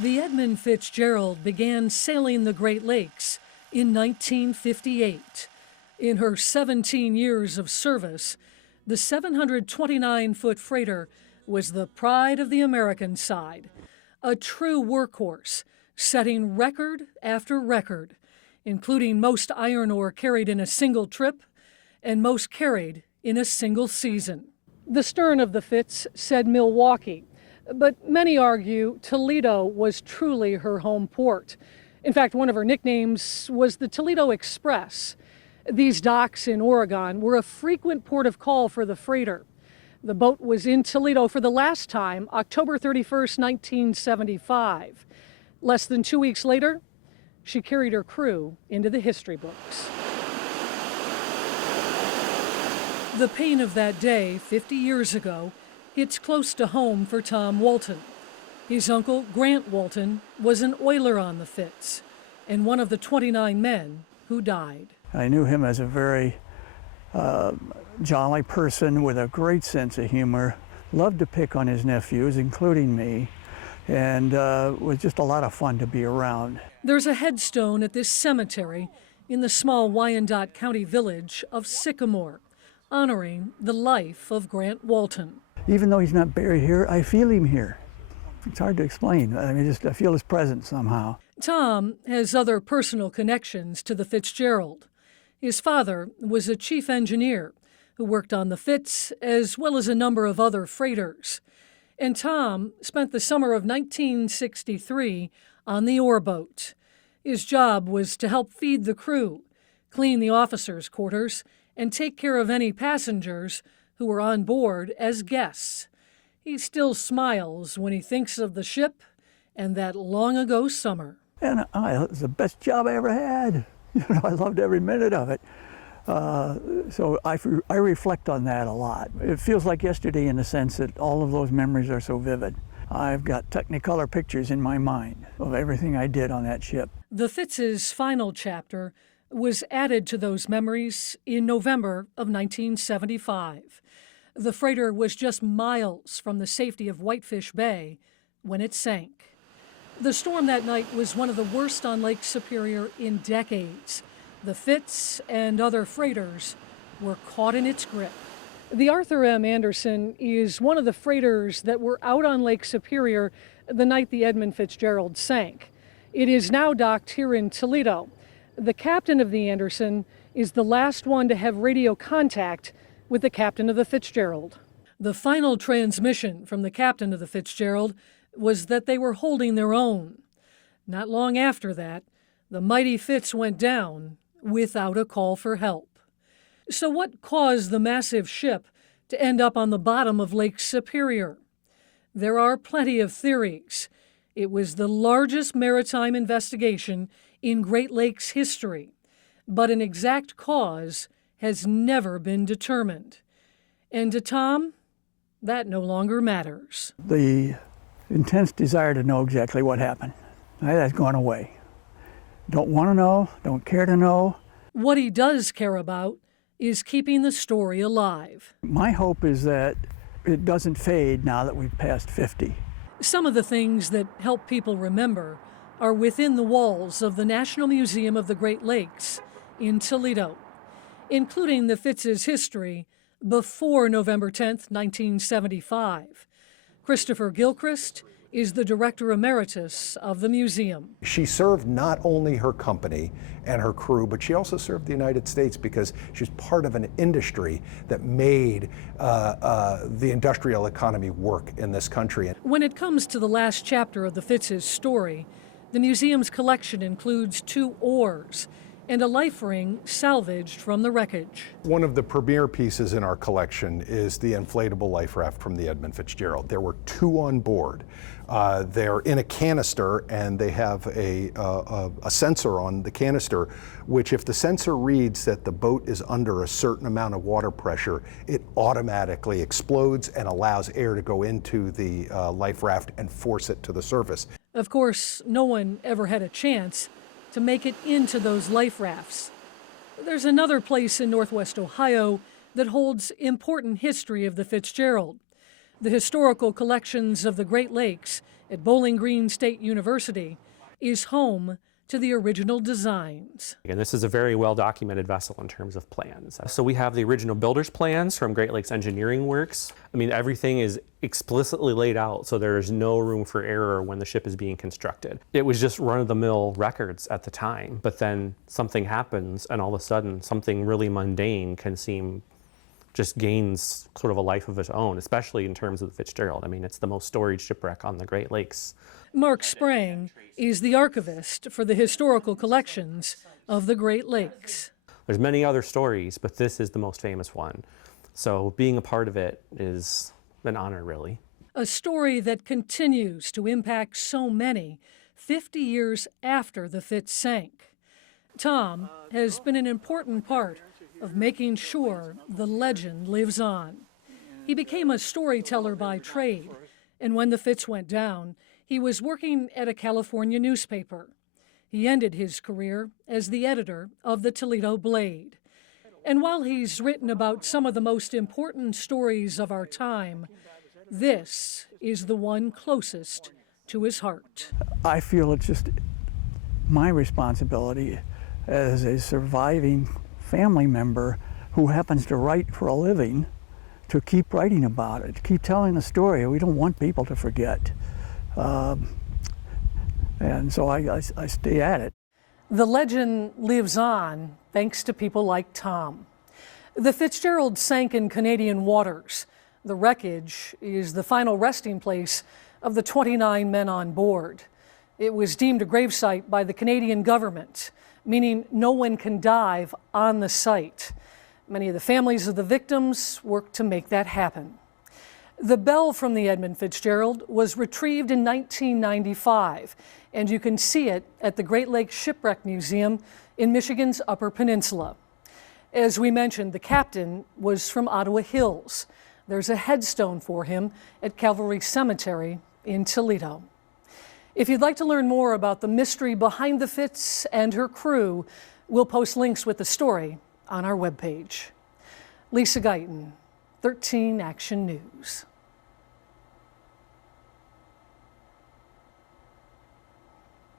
The Edmund Fitzgerald began sailing the Great Lakes in 1958. In her 17 years of service, the 729-foot freighter was the pride of the American side, a true workhorse, setting record after record, including most iron ore carried in a single trip and most carried in a single season. The stern of the Fitz said Milwaukee, but many argue Toledo was truly her home port. In fact, one of her nicknames was the Toledo Express. These docks in Oregon were a frequent port of call for the freighter. The boat was in Toledo for the last time, October 31st, 1975. Less than 2 weeks later, she carried her crew into the history books. The pain of that day, 50 years ago, hits close to home for Tom Walton. His uncle, Grant Walton, was an oiler on the Fitz and one of the 29 men who died. I knew him as a very jolly person with a great sense of humor, loved to pick on his nephews, including me, and was just a lot of fun to be around. There's a headstone at this cemetery in the small Wyandotte County village of Sycamore, honoring the life of Grant Walton. Even though he's not buried here, I feel him here. It's hard to explain. I mean, I feel his presence somehow. Tom has other personal connections to the Fitzgerald. His father was a chief engineer who worked on the Fitz as well as a number of other freighters. And Tom spent the summer of 1963 on the ore boat. His job was to help feed the crew, clean the officers' quarters, and take care of any passengers who were on board as guests. He still smiles when he thinks of the ship and that long-ago summer. And it was the best job I ever had. You know, I loved every minute of it. So I reflect on that a lot. It feels like yesterday in the sense that all of those memories are so vivid. I've got Technicolor pictures in my mind of everything I did on that ship. The Fitz's final chapter was added to those memories in November of 1975. The freighter was just miles from the safety of Whitefish Bay when it sank. The storm that night was one of the worst on Lake Superior in decades. The Fitz and other freighters were caught in its grip. The Arthur M. Anderson is one of the freighters that were out on Lake Superior the night the Edmund Fitzgerald sank. It is now docked here in Toledo. The captain of the Anderson is the last one to have radio contact with the captain of the Fitzgerald. The final transmission from the captain of the Fitzgerald was that they were holding their own. Not long after that, the mighty Fitz went down without a call for help. So what caused the massive ship to end up on the bottom of Lake Superior? There are plenty of theories. It was the largest maritime investigation in Great Lakes history, but an exact cause has never been determined. And to Tom, that no longer matters. The intense desire to know exactly what happened, that's gone away. Don't want to know, don't care to know. What he does care about is keeping the story alive. My hope is that it doesn't fade now that we've passed 50. Some of the things that help people remember are within the walls of the National Museum of the Great Lakes in Toledo, including the Fitz's history before November 10th, 1975. Christopher Gilchrist is the director emeritus of the museum. She served not only her company and her crew, but she also served the United States because she was part of an industry that made the industrial economy work in this country. When it comes to the last chapter of the Fitz's story, the museum's collection includes 2 oars and a life ring salvaged from the wreckage. One of the premier pieces in our collection is the inflatable life raft from the Edmund Fitzgerald. There were 2 on board. They're in a canister, and they have a sensor on the canister, which if the sensor reads that the boat is under a certain amount of water pressure, it automatically explodes and allows air to go into the life raft and force it to the surface. Of course, no one ever had a chance to make it into those life rafts. There's another place in Northwest Ohio that holds important history of the Fitzgerald. The historical collections of the Great Lakes at Bowling Green State University, is home to the original designs. And this is a very well-documented vessel in terms of plans. So we have the original builder's plans from Great Lakes Engineering Works. I mean, everything is explicitly laid out, so there is no room for error when the ship is being constructed. It was just run-of-the-mill records at the time, but then something happens and all of a sudden something really mundane can seem just gains sort of a life of its own, especially in terms of the Fitzgerald. I mean, it's the most storied shipwreck on the Great Lakes. Mark Sprang is the archivist for the historical collections of the Great Lakes. There's many other stories, but this is the most famous one. So being a part of it is an honor, really. A story that continues to impact so many 50 years after the Fitz sank. Tom has been an important part of making sure the legend lives on. He became a storyteller by trade, and when the Fitz went down, he was working at a California newspaper. He ended his career as the editor of the Toledo Blade. And while he's written about some of the most important stories of our time, this is the one closest to his heart. I feel it's just my responsibility as a surviving family member who happens to write for a living to keep writing about it, keep telling the story. We don't want people to forget. And so I stay at it. The legend lives on thanks to people like Tom. The Fitzgerald sank in Canadian waters. The wreckage is the final resting place of the 29 men on board. It was deemed a gravesite by the Canadian government, meaning no one can dive on the site. Many of the families of the victims worked to make that happen. The bell from the Edmund Fitzgerald was retrieved in 1995, and you can see it at the Great Lakes Shipwreck Museum in Michigan's Upper Peninsula. As we mentioned, the captain was from Ottawa Hills. There's a headstone for him at Calvary Cemetery in Toledo. If you'd like to learn more about the mystery behind the Fitz and her crew, we'll post links with the story on our webpage. Lisa Guyton, 13 Action News.